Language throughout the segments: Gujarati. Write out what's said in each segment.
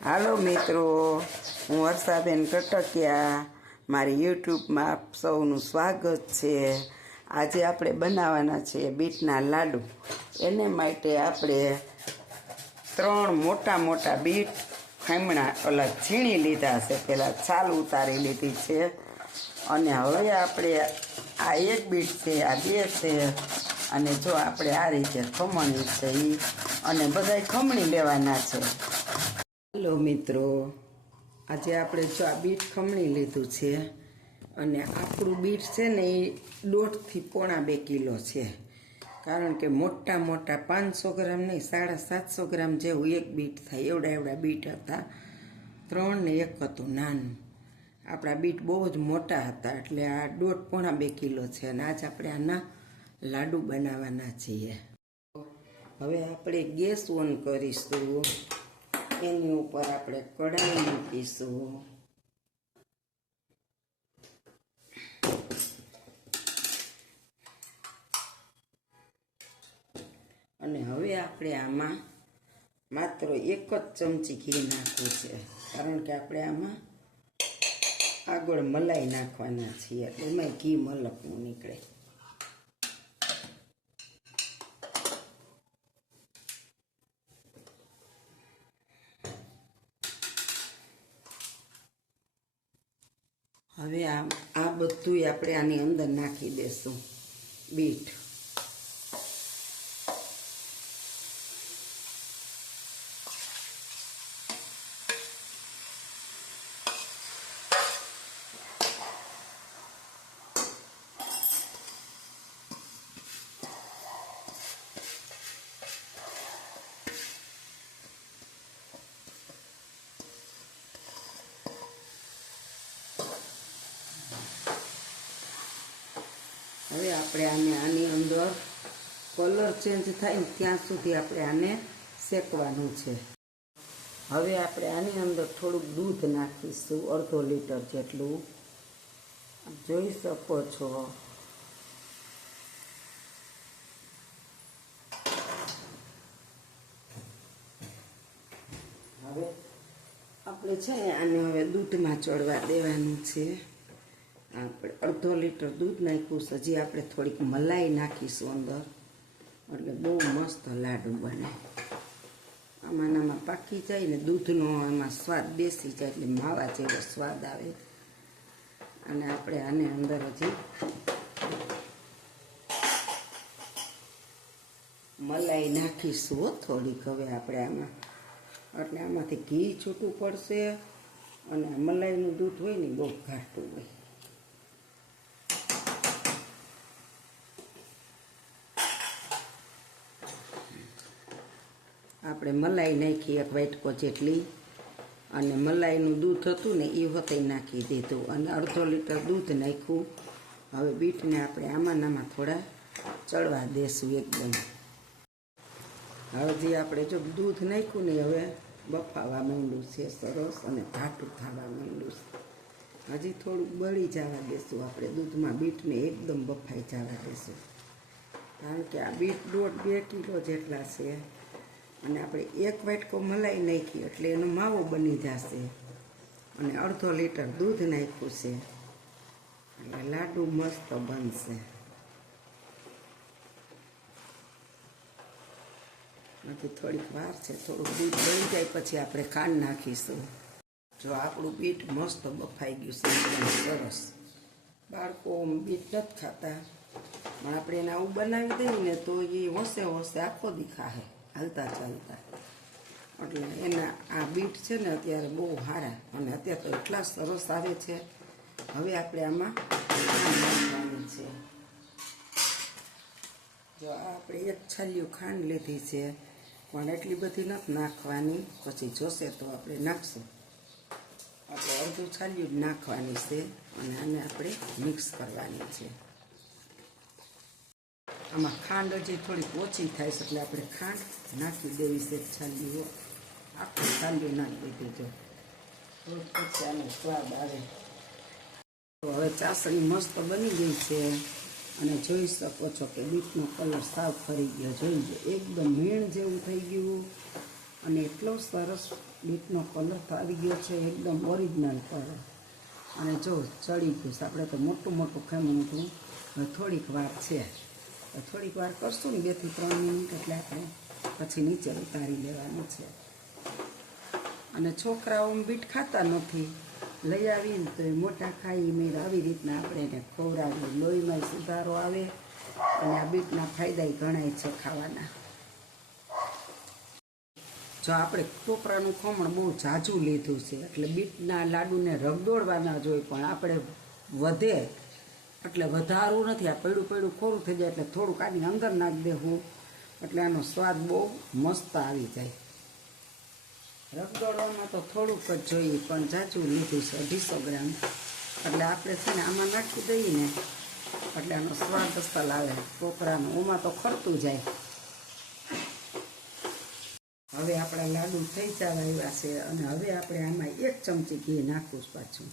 હાલો મિત્રો, હું વર્ષાબેન કટકિયા. મારી યુટ્યુબમાં આપ સૌનું સ્વાગત છે. આજે આપણે બનાવવાના છે બીટના લાડુ. એને માટે આપણે 3 મોટા મોટા બીટ ખમણા છીણી લીધા છે. પહેલાં છાલ ઉતારી લીધી છે. અને હવે આપણે આ 1 બીટ છે, આ 2 છે. અને જો આપણે આ રીતે ખમણી છે અને બધાય ખમણી લેવાના છે. હેલો મિત્રો, આજે આપણે જો આ બીટ ખમણી લીધું છે. અને આપણું બીટ છે ને એ 1.5 થી 1.5 કિલો છે. કારણ કે મોટા મોટા 500 ગ્રામ નહીં, 750 ગ્રામ જેવું 1 બીટ થાય એવડા બીટ હતા. 3 ને 1 હતું નાનું. આપણા બીટ બહુ જ મોટા હતા, એટલે આ 1.5 કિલો છે. અને આજ આપણે આના લાડુ બનાવવાના છીએ. હવે આપણે ગેસ ઓન કરીશું. એની ઉપર આપણે કઢાઈ મૂકીશું. અને હવે આપણે આમાં માત્ર 1 જ ચમચી ઘી નાખવું છે. કારણ કે આપણે આમાં આગળ મલાઈ નાખવાના છીએ, એટલે એમાં ઘી મલકનું નીકળે. હવે આ બધું આપણે આની અંદર નાખી દેશું બીટ. હવે આપણે આની અંદર કલર ચેન્જ થાય ને ત્યાં સુધી આપણે આને શેકવાનું છે. હવે આપણે આની અંદર થોડુંક દૂધ નાખીશું, 1/2 લીટર જેટલું. જોઈ શકો છો. હવે આપણે છે આને હવે દૂધમાં ચડવા દેવાનું છે. આપણે 1/2 લીટર દૂધ નાખ્યું. હજી આપણે થોડીક મલાઈ નાખીશું અંદર, એટલે બહુ મસ્ત લાડુ બને. આમાં પાકી જાય ને દૂધનો એમાં સ્વાદ બેસી જાય, એટલે માવા જેવો સ્વાદ આવે. અને આપણે આને અંદર હજી મલાઈ નાખીશું થોડીક. હવે આપણે આમાં એટલે આમાંથી ઘી છૂટું પડશે. અને મલાઈનું દૂધ હોય ને બહુ ઘાટું હોય. આપણે મલાઈ નાખી 1 વાટકો જેટલી. અને મલાઈનું દૂધ હતું ને એ વખતે નાખી દીધું. અને 1/2 લીટર દૂધ નાખ્યું. હવે બીટને આપણે આમાં થોડા ચડવા દેશું એકદમ. હવે જે આપણે જો દૂધ નાખ્યું ને હવે બફાવા માંડ્યું છે સરસ, અને ઘાટું થવા માંડ્યું છે. હજી થોડુંક બળી જવા દેશું આપણે દૂધમાં. બીટને એકદમ બફાઈ જવા દેશું. કારણ કે આ બીટ 1.5-2 કિલો જેટલા છે. અને આપણે 1 વાટકો મલાઈ નાખી એટલે એનો માવો બની જશે. અને 1/2 લીટર દૂધ નાખ્યું છે, એટલે લાડુ મસ્ત બનશે. હજી થોડીક વાર છે, થોડુંક દૂધ બળી જાય પછી આપણે ખાંડ નાખીશું. જો આપણું બીટ મસ્ત બફાઈ ગયું છે, એકદમ સરસ. બાળકો બીટ નથી ખાતા, પણ આપણે એને આવું બનાવી દઈએ ને તો એ હોશે આખો દી ખાહે હાલતા ચાલતા. એટલે એના આ બીટ છે ને અત્યારે બહુ સારા, અને અત્યારે તો એટલા સરસ આવે છે. હવે આપણે આમાં ખાંડ નાખવાની છે. જો આપણે 1 છાલિયું ખાંડ લીધી છે, પણ એટલી બધી નથી નાખવાની. પછી જોશે તો આપણે નાખશું. આપણે 1/2 છાલિયું જ નાખવાની છે. અને આને આપણે મિક્સ કરવાની છે. આમાં ખાંડ હજી થોડીક ઓછી થાય છે, એટલે આપણે ખાંડ નાખી દેવી છે. છાલિયું આખું છાલિયું નાખી દીધું, થોડુંક પછી આનો સ્વાદ આવે. તો હવે ચાસણી મસ્ત બની ગઈ છે. અને જોઈ શકો છો કે બીટનો કલર સાફ ફરી ગયો. જોઈ એકદમ મીણ જેવું થઈ ગયું. અને એટલો સરસ બીટનો કલર તો આવી ગયો છે એકદમ ઓરિજિનલ કલર. અને જો ચડી ગયું છે. આપણે તો મોટું મોટું ખમણ હતું. થોડીક વાર છે, થોડીક વાર કરશું ને 2 થી 3 મિનિટ, એટલે આપણે પછી નીચે ઉતારી લેવાનું છે. અને છોકરાઓ બીટ ખાતા નથી, લઈ આવીને તો એ મોટા ખાઈ મેં આવી રીતના આપણે એને ખવડાવીએ. લોહીમાં સુધારો આવે અને આ બીટના ફાયદા ઘણા છે ખાવાના. જો આપણે ટોપરાનું ખમણ બહુ ઝાઝું લીધું છે, એટલે બીટના લાડુને રગદોળવાના જોઈએ, પણ આપણે વધે એટલે વધારવું નથી. આ પડ્યું ખોરું થઈ જાય એટલે થોડુંક આની અંદર નાખી દેવું, એટલે આનો સ્વાદ બહુ મસ્ત આવી જાય. રગદોળવામાં તો થોડુંક જ જોઈએ, પણ ઝાઝું લીધું છે 250 ગ્રામ, એટલે આપણે છે ને આમાં નાખી દઈએ ને એટલે આનો સ્વાદ અસલ આવે ટોપરાનો. ઓમાં તો ખરતું જાય. હવે આપણા લાડુ થઈ જવા આવ્યા છે, અને હવે આપણે આમાં 1 ચમચી ઘી નાખવું પાછું.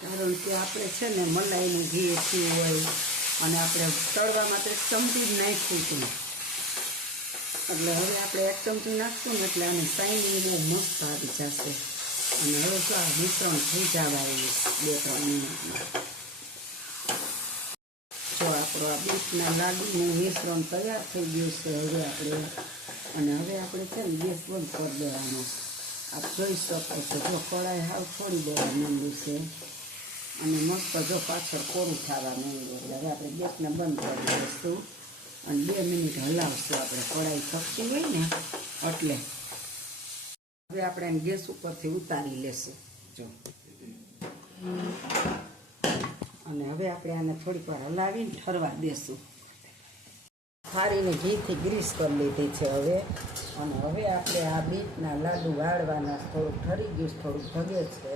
કારણ કે આપણે છે ને મલાઈનું ઘી થયું હોય, અને આપણે તળવામાં તો 1 ચમચી જ નાખ્યું હતું, એટલે હવે આપણે 1 ચમચી નાખશું ને એટલે આની શાઇનિંગ બહુ મસ્ત આવી જશે. અને હવે તો આ મિશ્રણ થઈ જવા આવ્યું 2-3 મિનિટમાં. જો આપણો આ બીટના લાડુનું મિશ્રણ તૈયાર થઈ ગયું છે. હવે આપણે છે ને ગેસ બંધ કરી દેવાનો. આપ જોઈ શકો છો, જો કઢાઈ હાવ છોડી દેવા માંડ્યું છે, અને મસ્ત જો પાછળ કોરું થવા માંડ્યું. એટલે હવે આપણે ગેસને બંધ કરી દઈશું અને 2 મિનિટ હલાવશું. આપણે કઢાઈ ખપતી હોય ને એટલે. હવે આપણે એને ગેસ ઉપરથી ઉતારી લેશું. જો અને હવે આપણે આને થોડીક વાર હલાવીને ઠરવા દેશું. થાળીને ઘીથી ગ્રીસ કરી લીધી છે હવે. અને હવે આપણે આ બીટના લાડુ વાળવાના. થોડુંક ઠરી ગયું, થોડુંક ધગે છે.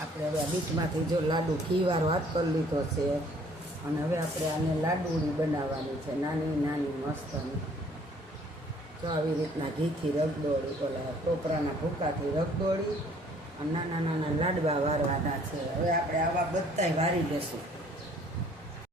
આપણે હવે આ બીટમાંથી જો લાડુ ઘીવાળો હાથ કરી લીધો છે, અને હવે આપણે આને લાડુડી બનાવવાની છે, નાની નાની મસ્ત. જો આવી રીતના ઘીથી રગદોળી, ઓલા ટોપરાના ભૂકાથી રગદોળી અને નાના નાના લાડવા વારવાના છે. હવે આપણે આવા બધાય વારી લેશું.